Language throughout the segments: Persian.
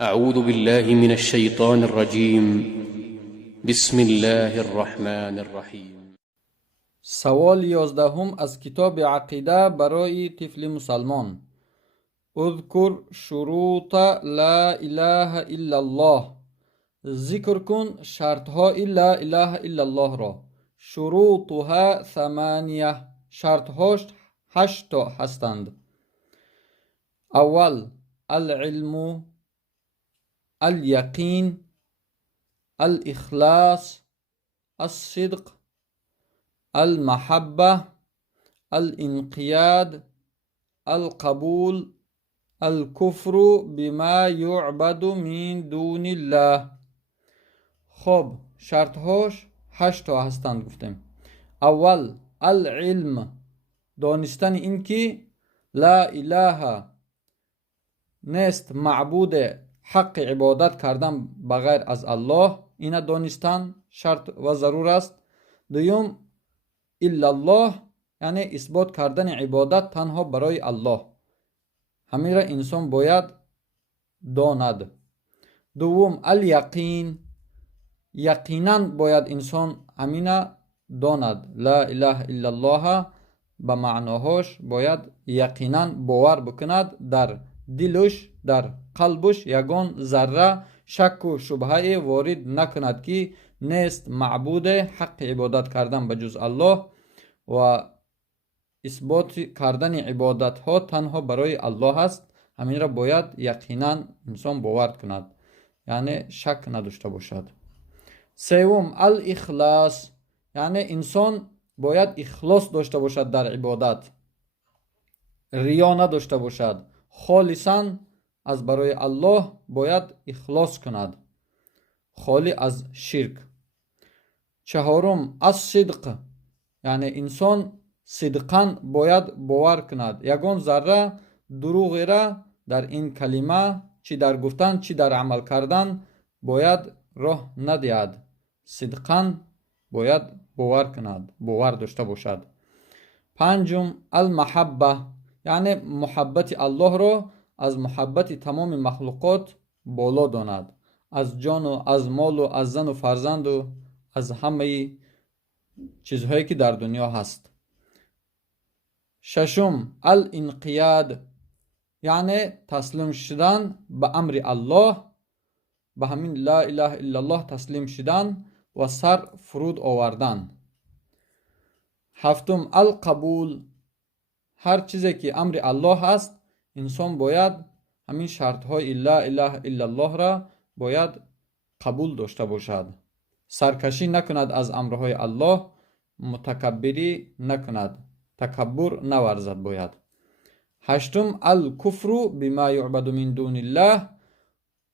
أعوذ بالله من الشيطان الرجيم. بسم الله الرحمن الرحیم. سوال 11 از کتاب عقیده برای طفل مسلمان. اذکر شروط لا اله الا الله. ذکر کن شرطها لا اله الا الله را. شروطها 8. شرطهاش 8 هستند. اول العلم، اليقين، الإخلاص، الصدق، المحبة، الانقياد، القبول، الكفر بما يعبد من دون الله. خب شرطهاش 8 هستند گفتیم. اول العلم، دانستن این که لا اله نیست معبود حق عبادت کردن بغیر از الله، اینا دانستن شرط و ضرور است. دوم الا الله، یعنی اثبات کردن عبادت تنها برای الله، همین را انسان باید داند. دوم الیقین، یقینا باید انسان همین داند. لا اله الا الله به معناهاش باید یقینا باور بکند، در دلش در قلبش یگان ذره شک و شبهه وارد نکند که نیست معبود حق عبادت کردن بجز الله و اثبات کردن عبادت ها تنها برای الله است. همین را باید یقینا انسان باور کند، یعنی شک نداشته باشد. سوم الاخلاص، یعنی انسان باید اخلاص داشته باشد در عبادت، ریا نداشته باشد، خالصاً از برای الله باید اخلاص کند، خالی از شرک. چهارم الصدق، یعنی انسان صدقاً باید باور کند، یگان ذره دروغی را در این کلمه چی در گفتن چی در عمل کردن باید راه ندهد، صدقاً باید باور کند، باور داشته باشد. پنجم المحبه، یعنی محبت الله را از محبت تمام مخلوقات بالا داند، از جان و از مال و از زن و فرزند و از همه چیزهایی که در دنیا هست. ششم الانقیاد، یعنی تسلیم شدن به امر الله، به همین لا اله الا الله تسلیم شدن و سر فرود آوردن. هفتم القبول، هر چیزی که امر الله هست انسان باید همین شرط های لا اله الا الله را باید قبول داشته باشد، سرکشی نکند از امرهای الله، متکبری نکند، تکبر نورزد باید. هشتم الکفر بما یعبد من دون الله،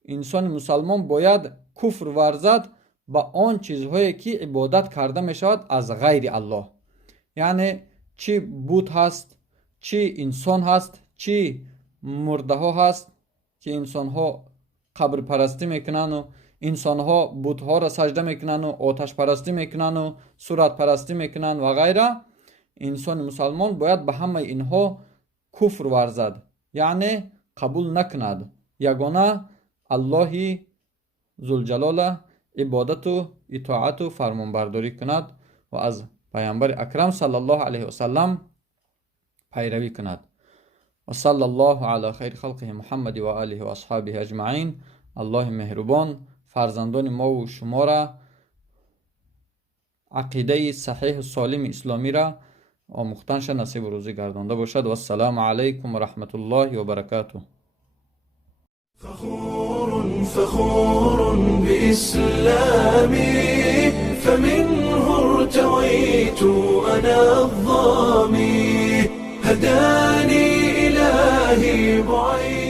انسان مسلمان باید کفر ورزد با آن چیزهایی که عبادت کرده می شود از غیر الله، یعنی چی بت هست، چی انسان هست، چی مرده ها هست که انسان ها قبر پرستی میکنن و انسان ها بت ها را سجده میکنن و آتش پرستی میکنن و صورت پرستی میکنن و غیره. انسان مسلمان باید به همه اینها کفر ورزد، یعنی قبول نکند، یگانه الله ذوالجلال عبادت و اطاعت و فرمانبرداری کند و از پیامبر اکرم صلی الله علیه و سلم پیروی کند. و صلی الله علی خیر خلقه محمد و آله و اصحابه اجمعین. الله مهربان فرزندان ما و شما را عقیده صحیح و سالم اسلامی را آموختنش نصیب و روزی گردانده باشد. و السلام علیکم و رحمت الله و برکاته. فخور بإسلامي فمنه ارتويت أنا الظامي هداني إلهي بعيد